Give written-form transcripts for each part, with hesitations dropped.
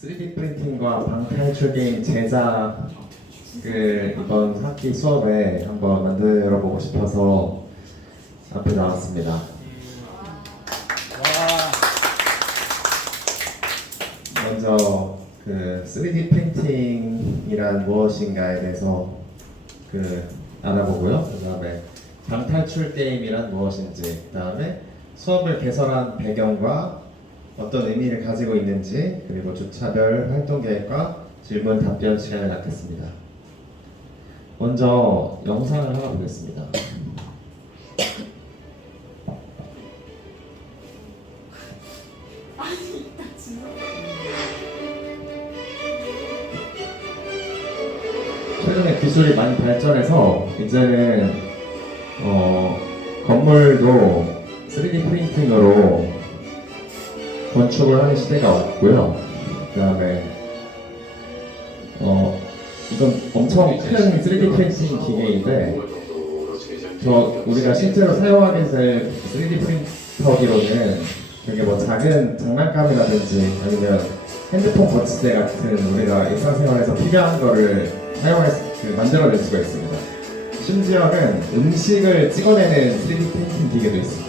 3D 프린팅과 방탈출 게임 제작을 이번 학기 수업에 한번 만들어 보고 싶어서 앞에 나왔습니다. 먼저 3D 프린팅이란 무엇인가에 대해서 알아보고요. 그 다음에 방탈출 게임이란 무엇인지, 그 다음에 수업을 개설한 배경과 어떤 의미를 가지고 있는지, 그리고 주차별 활동 계획과 질문 답변 시간을 갖겠습니다. 먼저 영상을 하나 보겠습니다. 최근에 기술이 많이 발전해서 이제는 건물도 3D 프린팅으로 건축을 하는 시대가 왔고요. 그 다음에 이건 엄청 큰 3D 프린팅 기계인데 우리가 실제로 사용하게 될 3D 프린터기로는 되게 작은 장난감이라든지 아니면 핸드폰 거치대 같은 우리가 일상생활에서 필요한 거를 만들어낼 수가 있습니다. 심지어는 음식을 찍어내는 3D 프린팅 기계도 있습니다.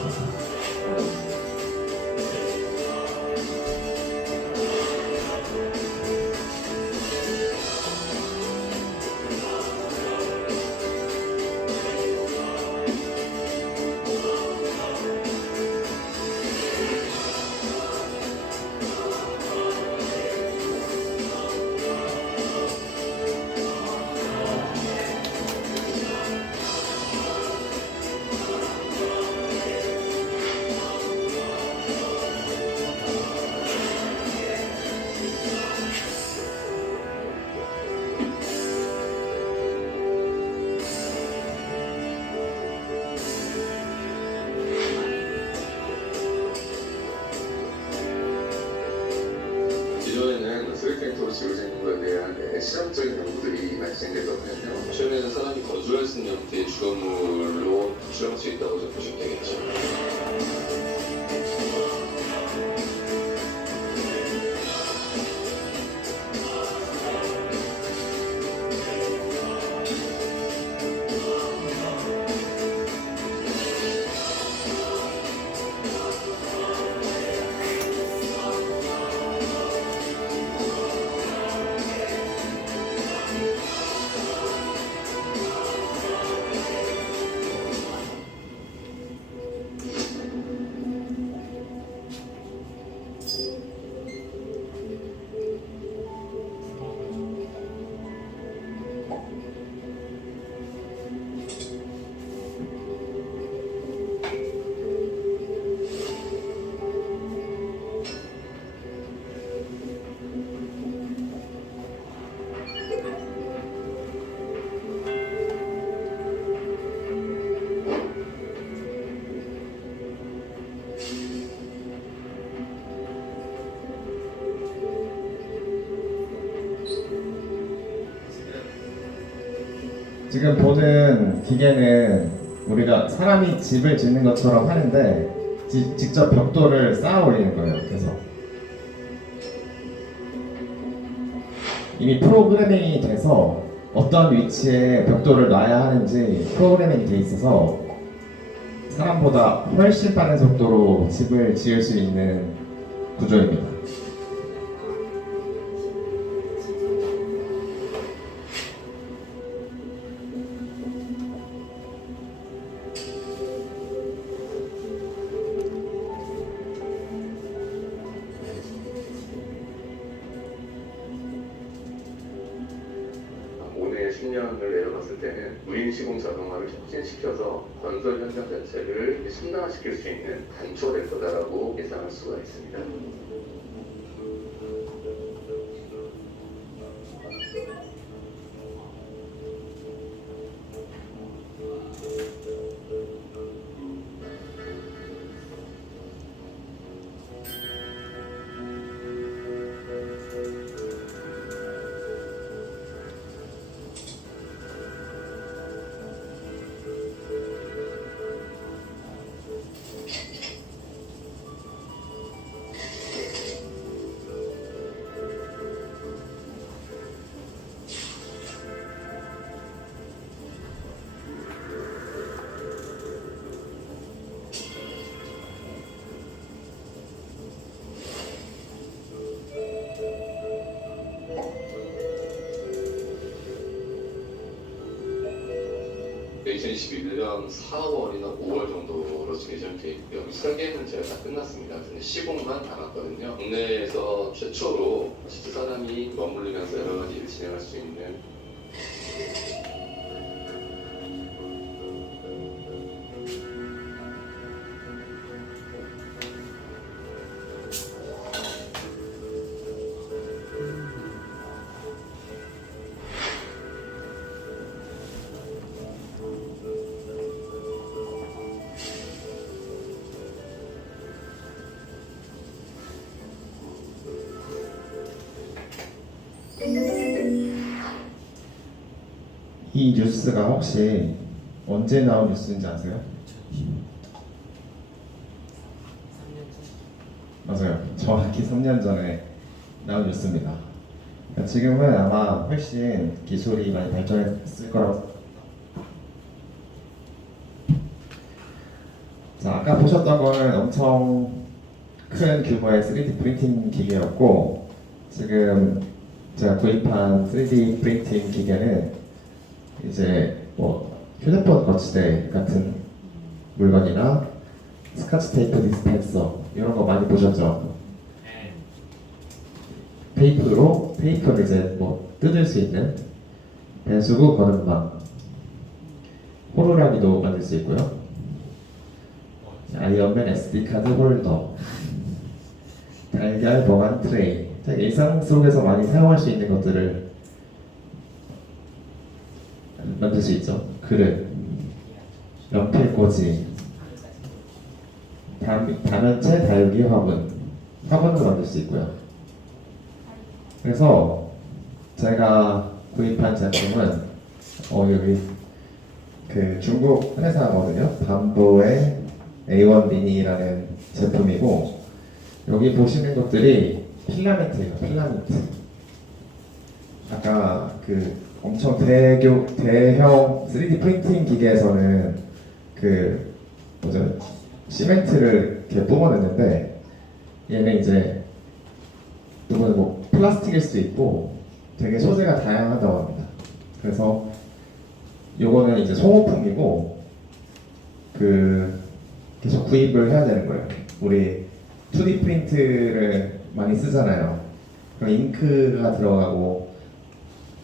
기존에는 쓰리탱크로 지어진 거에 대한 시장적인 연구들이 발생되거든요. 최근에는 사람이 거주할 수 있는 형태의 주거물로 추정할 수 있다고 좀 보시면 되겠죠. 지금 보는 기계는 우리가 사람이 집을 짓는 것처럼 하는데 직접 벽돌을 쌓아 올리는 거예요. 그래서 이미 프로그래밍이 돼서 어떤 위치에 벽돌을 놔야 하는지 프로그래밍이 돼 있어서 사람보다 훨씬 빠른 속도로 집을 지을 수 있는 구조입니다. 올해 10년을 내려봤을 때는 무인 시공 자동화를 촉진시켜서 건설 현장 자체를 순환시킬 수 있는 단초가 될 거다라고 예상할 수가 있습니다. 2021년 4월이나 5월 정도로 지금 예정돼 있고요. 설계는 제가 다 끝났습니다. 근데 시공만 남았거든요. 국내에서 최초로 진짜 사람이 머물리면서 여러 가지 일을 진행할 수 있는 이 뉴스가 혹시 언제 나온 뉴스인지 아세요? 맞아요. 정확히 3년 전에 나온 뉴스입니다. 그러니까 지금은 아마 훨씬 기술이 많이 발전했을 거라고. 자, 아까 보셨던 거는 엄청 큰 규모의 3D 프린팅 기계였고, 지금 제가 구입한 3D 프린팅 기계는 이제 뭐 휴대폰 거치대 같은 물건이나 스카치 테이프 디스펜서 이런 거 많이 보셨죠? 테이프를 이제 뭐 뜯을 수 있는 배수구 거름망, 호루라기도 만들 수 있고요. 아이언맨 SD 카드 홀더, 달걀 보관 트레이, 일상 속에서 많이 사용할 수 있는 것들을 만들 수 있죠. 그릇, 연필꽂이, 다면체 다육이 화분도 만들 수 있고요. 그래서 제가 구입한 제품은 여기 그 중국 회사거든요. 밤보의 A1 미니라는 제품이고, 여기 보시는 것들이 필라멘트예요. 필라멘트. 아까 그 엄청 대형 3D 프린팅 기계에서는 그 뭐죠? 시멘트를 이렇게 뿜어냈는데, 얘는 이제 이거는 뭐 플라스틱일 수도 있고 되게 소재가 다양하다고 합니다. 그래서 요거는 이제 소모품이고 그 계속 구입을 해야 되는 거예요. 우리 2D 프린트를 많이 쓰잖아요. 그럼 잉크가 들어가고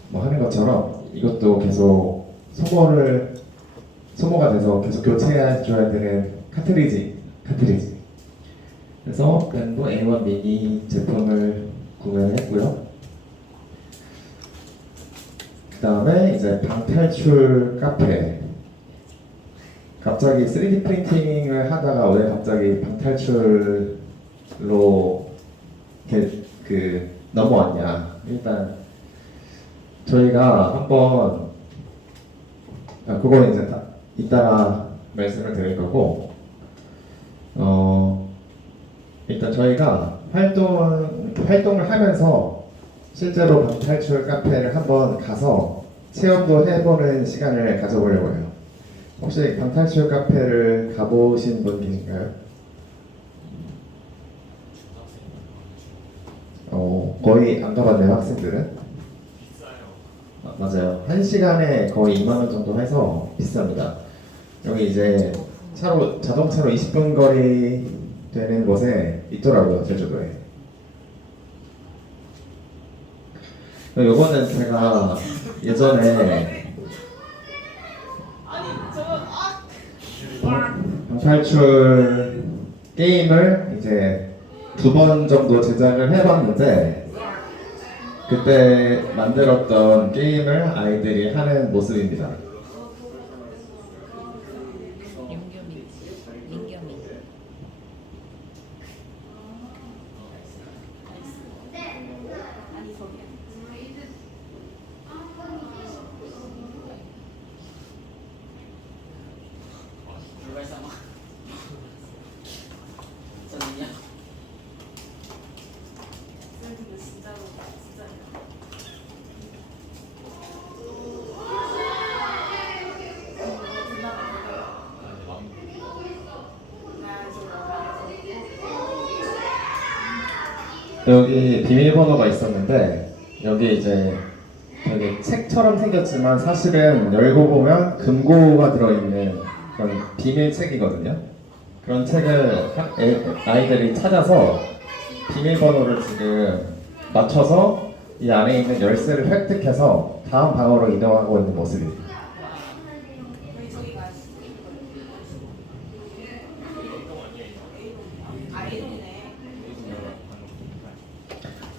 뭐 하는 것처럼 이것도 계속 소모가 돼서 계속 교체해 줘야 되는 카트리지. 그래서 밴드 A1 미니 제품을 구매를 했고요. 그 다음에 이제 방탈출 카페. 갑자기 3D 프린팅을 하다가 왜 갑자기 방탈출로 이렇게 넘어왔냐. 일단 저희가 한번 그거는 이제 이따가 말씀을 드릴 거고, 일단 저희가 활동을 하면서 실제로 방탈출 카페를 한번 가서 체험도 해보는 시간을 가져보려고 해요. 혹시 방탈출 카페를 가보신 분 계신가요? 거의 안 가봤네요, 학생들은. 맞아요. 1시간에 거의 2만 원 정도 해서 비쌉니다. 여기 이제 자동차로 20분 거리 되는 곳에 있더라고요, 제주도에. 요거는 제가 예전에 방탈출 게임을 이제 2번 정도 제작을 해봤는데, 그때 만들었던 게임을 아이들이 하는 모습입니다. 민겸이. 여기 비밀번호가 있었는데, 여기 이제 되게 책처럼 생겼지만 사실은 열고 보면 금고가 들어있는 그런 비밀책이거든요. 그런 책을 아이들이 찾아서 비밀번호를 지금 맞춰서 이 안에 있는 열쇠를 획득해서 다음 방으로 이동하고 있는 모습입니다.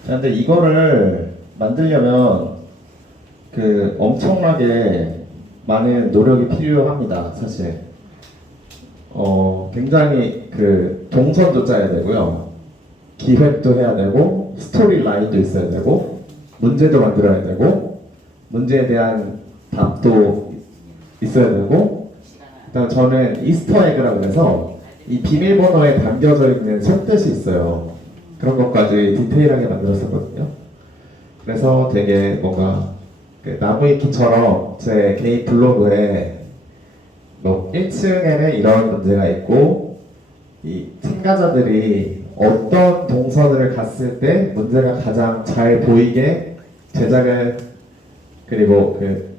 근데 이거를 만들려면 그 엄청나게 많은 노력이 필요합니다, 사실. 굉장히 그 동선도 짜야 되고요. 기획도 해야 되고, 스토리 라인도 있어야 되고, 문제도 만들어야 되고, 문제에 대한 답도 있어야 되고, 일단 저는 이스터에그라고 해서 이 비밀번호에 담겨져 있는 속뜻이 있어요. 그런 것까지 디테일하게 만들었었거든요. 그래서 되게 뭔가 그 나무위키처럼 제 개인 블로그에 뭐 1층에는 이런 문제가 있고 이 참가자들이 어떤 동선을 갔을 때 문제가 가장 잘 보이게 제작을 그리고 그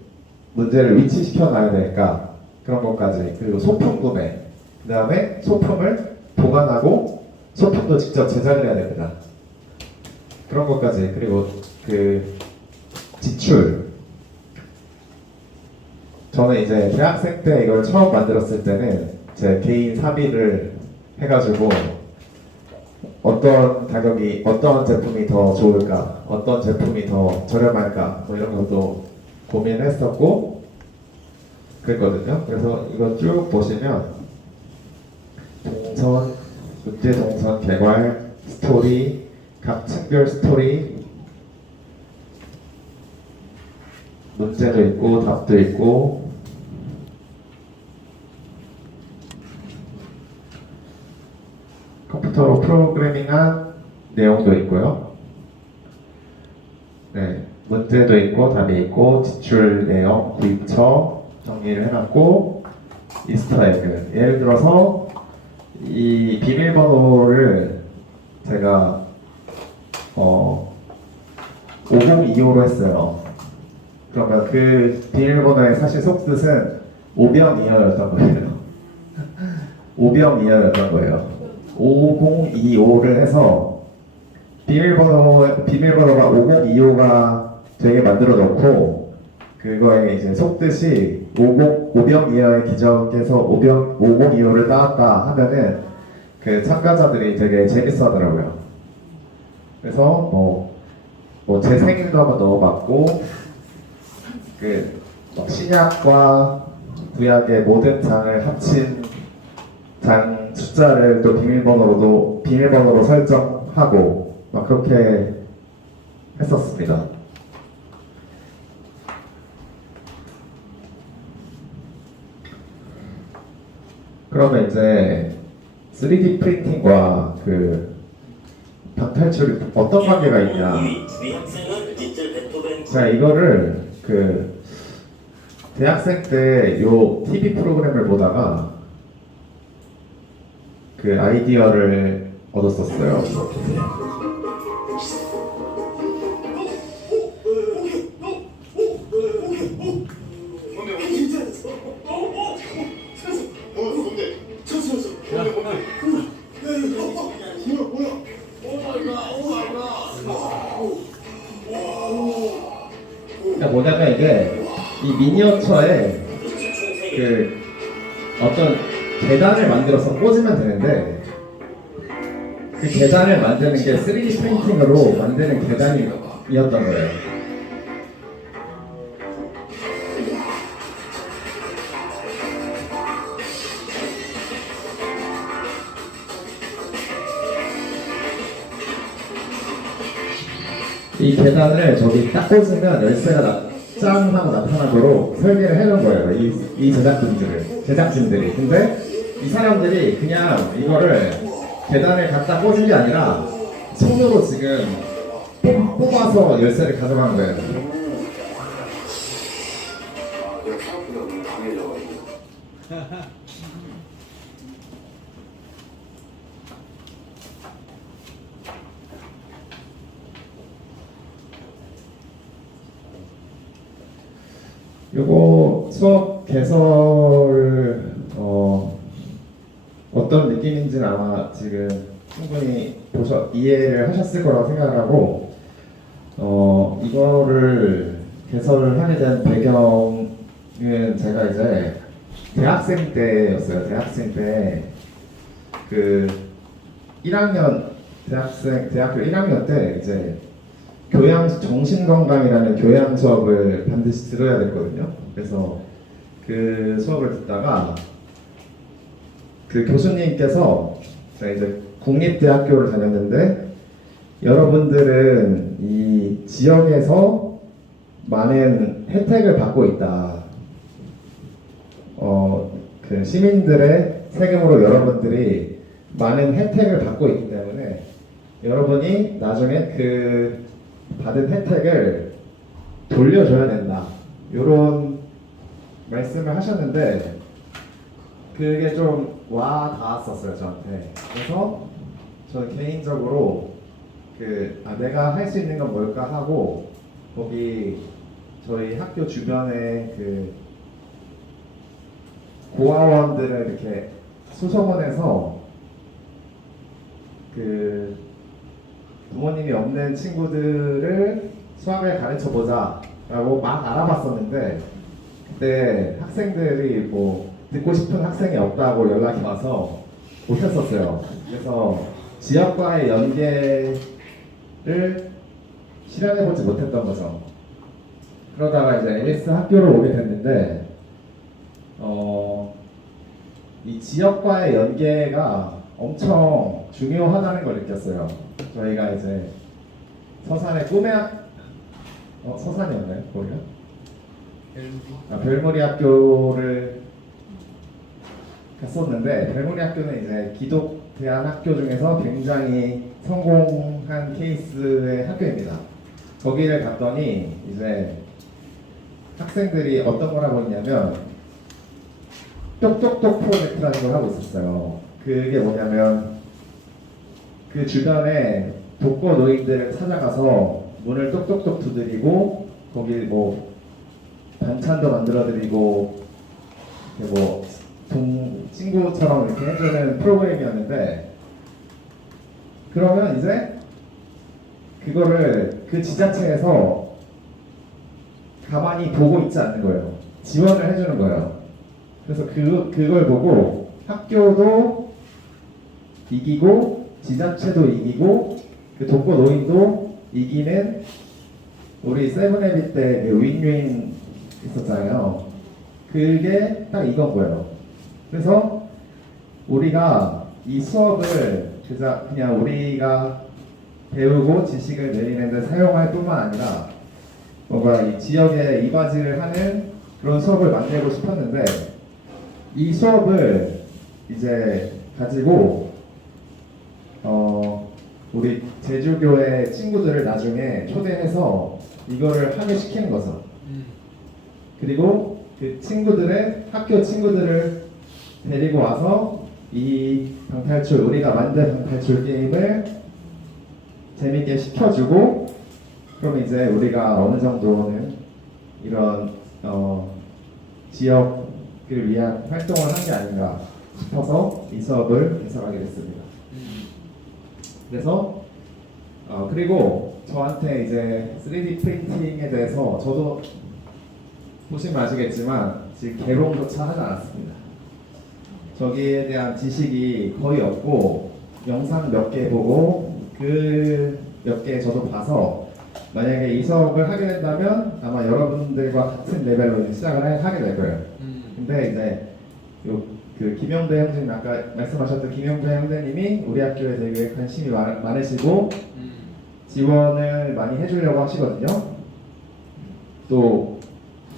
문제를 위치시켜 놔야 될까 그런 것까지 그리고 소품 구매 그 다음에 소품을 보관하고 소품도 직접 제작을 해야 됩니다. 그런 것까지 그리고 그 지출 저는 이제 대학생 때 이걸 처음 만들었을 때는 제 개인 사비를 해가지고 어떤 가격이 어떤 제품이 더 좋을까 어떤 제품이 더 저렴할까 뭐 이런 것도 고민했었고 그랬거든요. 그래서 이거 쭉 보시면 동선, 문제 동선 개괄, 스토리, 각 층별 스토리 문제도 있고 답도 있고 컴퓨터로 프로그래밍한 내용도 있고요. 네, 문제도 있고 답이 있고 지출 내용, 구입처 정리를 해놨고 이스터에그 예를 들어서 이 비밀번호를 제가 5025로 했어요. 그러면 그 비밀번호의 사실 속뜻은 오병이어였던 거예요. 오병이어였던 거예요. 5025를 해서 비밀번호가 5025가 되게 만들어 놓고 그거에 이제 속뜻이 오병이어의 기적에서 5025를 따왔다 하면은 그 참가자들이 되게 재밌어 하더라고요. 그래서 제 생일도 한번 넣어봤고 막 신약과 구약의 모든 장을 합친 장 숫자를 또 비밀번호로 설정하고 막 그렇게 했었습니다. 그러면 이제 3D 프린팅과 그 방탈출이 어떤 관계가 있냐? 자, 이거를 그 대학생 때 요 TV 프로그램을 보다가 그 아이디어를 얻었었어요. 그러니까 뭐냐면 이게 이 미니어처에 그 어떤 계단을 만들어서 꽂으면 되는데 그 계단을 만드는 게 3D 프린팅으로 만드는 계단이었던 거예요. 이 계단을 저기 딱 꽂으면 열쇠가 짱 하고 나타나도록 설계를 해놓은 거예요. 이 제작진들이. 근데 이 사람들이 그냥 이거를 계단을 갖다 꽂은 게 아니라 손으로 지금 뽑아서 열쇠를 가져간 거예요. 생각보다 너무 강해져가지고. 요거 수업 개설 어떤 느낌인지는 아마 지금 충분히 이해를 하셨을 거라고 생각을 하고 이거를 개설을 하게 된 배경은 제가 이제 대학생 때였어요. 대학생 때 그 1학년 대학교 1학년 때 이제 정신건강이라는 교양 수업을 반드시 들어야 됐거든요. 그래서 그 수업을 듣다가 그 교수님께서 제가 이제 국립대학교를 다녔는데 여러분들은 이 지역에서 많은 혜택을 받고 있다. 그 시민들의 세금으로 여러분들이 많은 혜택을 받고 있기 때문에 여러분이 나중에 그 받은 혜택을 돌려줘야 된다. 이런 말씀을 하셨는데 그게 좀 와 닿았었어요 저한테. 그래서 저는 개인적으로 내가 할 수 있는 건 뭘까 하고 거기 저희 학교 주변에 그 고아원들을 이렇게 수소문해서 그 부모님이 없는 친구들을 수학을 가르쳐 보자라고 막 알아봤었는데 그때 학생들이 뭐 듣고 싶은 학생이 없다고 연락이 와서 못했었어요. 그래서 지역과의 연계를 실현해보지 못했던 거죠. 그러다가 이제 LS 학교를 오게 됐는데 이 지역과의 연계가 엄청 중요하다는 걸 느꼈어요. 저희가 이제 서산의 서산이었나요? 거기가? 별무리 학교를 갔었는데 별무리 학교는 이제 기독 대한 학교 중에서 굉장히 성공한 케이스의 학교입니다. 거기를 갔더니 이제 학생들이 어떤 걸 하고 있냐면 똑똑똑 프로젝트라는 걸 하고 있었어요. 그게 뭐냐면 그 주변에 독거 노인들을 찾아가서 문을 똑똑똑 두드리고 거기 뭐 반찬도 만들어드리고 뭐 친구처럼 이렇게 해주는 프로그램이었는데 그러면 이제 그거를 그 지자체에서 가만히 보고 있지 않는 거예요. 지원을 해주는 거예요. 그래서 그걸 보고 학교도 이기고 지자체도 이기고 그 독거 노인도 이기는 우리 세븐앱이 때 윈윈 있었잖아요. 그게 딱 이건 거예요. 그래서 우리가 이 수업을 그냥 우리가 배우고 지식을 내리는데 사용할 뿐만 아니라 뭔가 이 지역에 이바지를 하는 그런 수업을 만들고 싶었는데 이 수업을 이제 가지고 우리 제주교회 친구들을 나중에 초대해서 이거를 하게 시키는 거죠. 그리고 그 학교 친구들을 데리고 와서 이 우리가 만든 방탈출 게임을 재밌게 시켜주고 그럼 이제 우리가 어느 정도는 이런 지역을 위한 활동을 한 게 아닌가 싶어서 이 수업을 개설하게 됐습니다. 그래서 그리고 저한테 이제 3D 프린팅에 대해서 저도 보시면 아시겠지만 지금 개롱조차 하지 않았습니다. 저기에 대한 지식이 거의 없고 영상 몇 개 보고 그 몇 개 저도 봐서 만약에 이 수업을 하게 된다면 아마 여러분들과 같은 레벨로 이제 시작을 하게 될 거예요. 근데 이제 그 김영대 형제님 아까 말씀하셨던 김영대 형제님이 우리 학교에 되게 관심이 많으시고 지원을 많이 해주려고 하시거든요. 또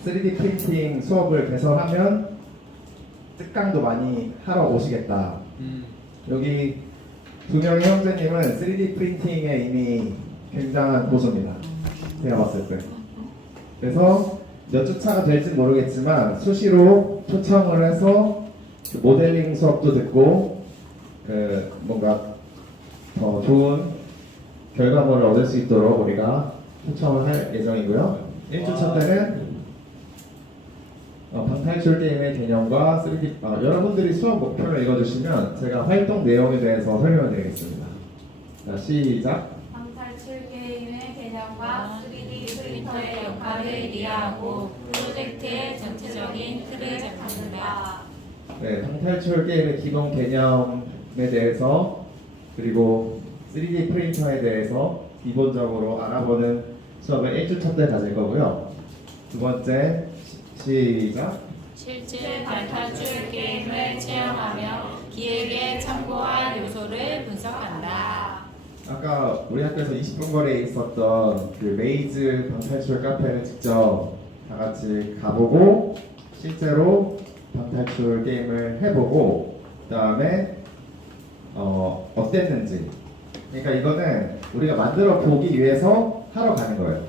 3D 프린팅 수업을 개설하면 특강도 많이 하러 오시겠다. 여기 두 명의 형제님은 3D 프린팅에 이미 굉장한 고수입니다. 제가 봤을 때. 그래서 몇 주 차가 될지 모르겠지만 수시로 초청을 해서 그 모델링 수업도 듣고 뭔가 더 좋은 결과물을 얻을 수 있도록 우리가 초청을 할 예정이고요. 1주차 때는 방탈출 게임의 개념과 3D 여러분들이 수업 목표를 읽어주시면 제가 활동 내용에 대해서 설명을 드리겠습니다. 자, 시작. 방탈출 게임의 개념과 3D 프린터의 역할을 이해하고 프로젝트의 전체적인 틀을 잡는다. 네, 방탈출 게임의 기본 개념에 대해서 그리고 3D 프린터에 대해서 기본적으로 알아보는 수업을 1주차 때 가질 거고요. 두 번째, 시작. 실제 방탈출 게임을 체험하며 기획에 참고할 요소를 분석한다. 아까 우리 학교에서 20분 거리에 있었던 그 메이즈 방탈출 카페를 직접 다 같이 가보고 실제로 방탈출 게임을 해보고 그다음에 어땠는지, 그러니까 이거는 우리가 만들어 보기 위해서 하러 가는 거예요.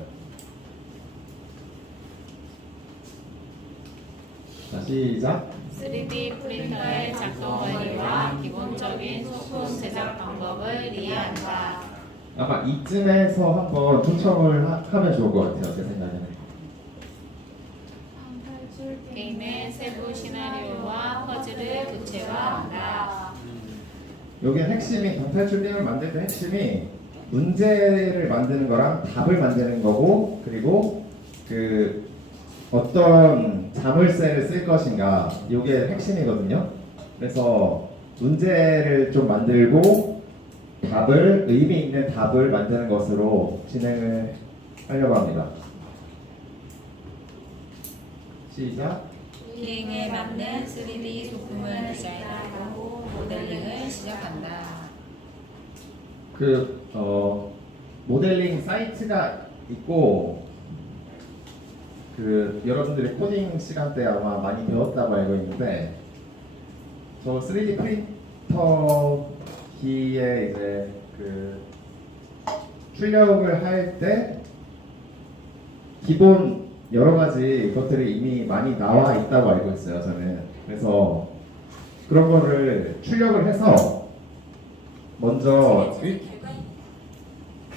자, 시작. 3D 프린터의 작동 원리와 기본적인 소품 제작 방법을 이해한다. 아마 이쯤에서 한번 초청을 하면 좋을 것 같아요. 제 생각에는. 게임의 세부 시나리오와 퍼즐을 구체화한다. 여기 핵심이 방탈출 게임을 만들 때 핵심이 문제를 만드는 거랑 답을 만드는 거고, 그리고 그 어떤 자물쇠를 쓸 것인가, 이게 핵심이거든요. 그래서 문제를 좀 만들고 답을, 의미 있는 답을 만드는 것으로 진행을 하려고 합니다. 시작. 기행에 맞는 3D 소품을 디자인하고 모델링을 시작한다. 모델링 사이트가 있고, 여러분들이 코딩 시간 때 아마 많이 배웠다고 알고 있는데, 저 3D 프린터기에 이제 출력을 할 때 기본 여러 가지 것들이 이미 많이 나와 있다고 알고 있어요, 저는. 그래서 그런 거를 출력을 해서 먼저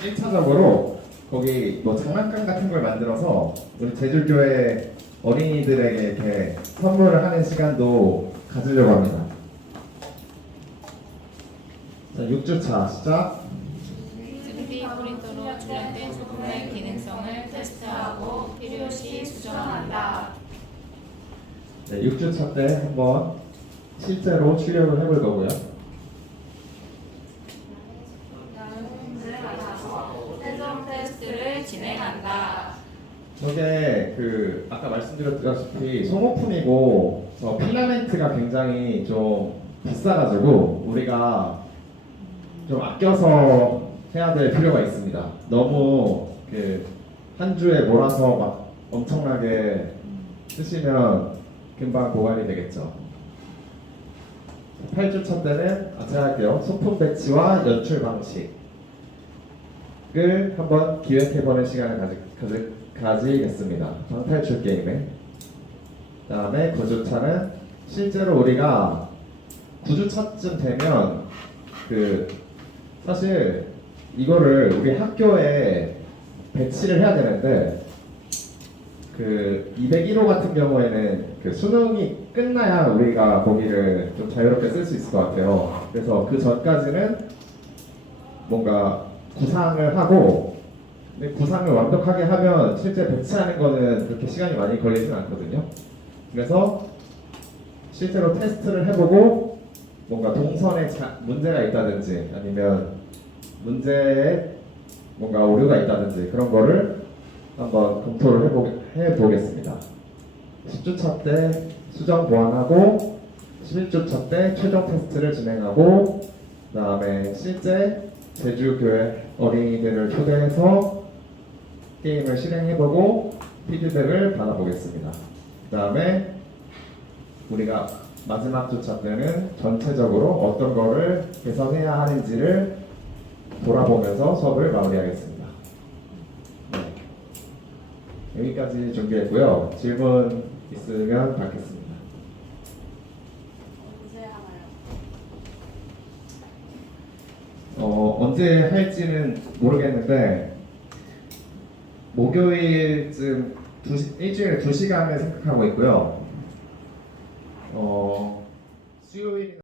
1차적으로 거기 뭐 장난감 같은 걸 만들어서 우리 제주교회 어린이들에게 이렇게 선물을 하는 시간도 가지려고 합니다. 자, 6주차 시작. 3D 프린터로 출력된 소품의 기능성을 테스트하고 필요시 수정한다. 네, 6주차 때 한번 실제로 출력을 해볼 거고요. 최종 테스트를 진행한다. 저게 아까 말씀드렸다시피 소모품이고 저 필라멘트가 굉장히 좀 비싸가지고 우리가 좀 아껴서 해야 될 필요가 있습니다. 너무 한 주에 몰아서 막 엄청나게 쓰시면 금방 고갈이 되겠죠. 8주차 때는 제가 할게요. 소품 배치와 연출 방식을 한번 기획해보는 시간을 가지겠습니다. 방탈출 게임에. 그 다음에 9주차는 실제로 우리가 9주차쯤 되면 사실 이거를 우리 학교에 배치를 해야 되는데 201호 같은 경우에는 수능이 끝나야 우리가 거기를 좀 자유롭게 쓸 수 있을 것 같아요. 그래서 그 전까지는 뭔가 구상을 하고, 근데 구상을 완벽하게 하면 실제 배치하는 거는 그렇게 시간이 많이 걸리진 않거든요. 그래서 실제로 테스트를 해보고 뭔가 동선에 문제가 있다든지 아니면 문제에 뭔가 오류가 있다든지 그런 거를 한번 검토를 해보겠습니다. 10주차 때 수정 보완하고 11주차 때 최종 테스트를 진행하고 그 다음에 실제 제주교회 어린이들을 초대해서 게임을 실행해보고 피드백을 받아보겠습니다. 그 다음에 우리가 마지막 주차 때는 전체적으로 어떤 거를 개선해야 하는지를 돌아보면서 수업을 마무리하겠습니다. 네. 여기까지 준비했고요. 질문 있으면 받겠습니다. 언제 할지는 모르겠는데 목요일쯤 일주일에 2시간을 생각하고 있고요. 수요일이나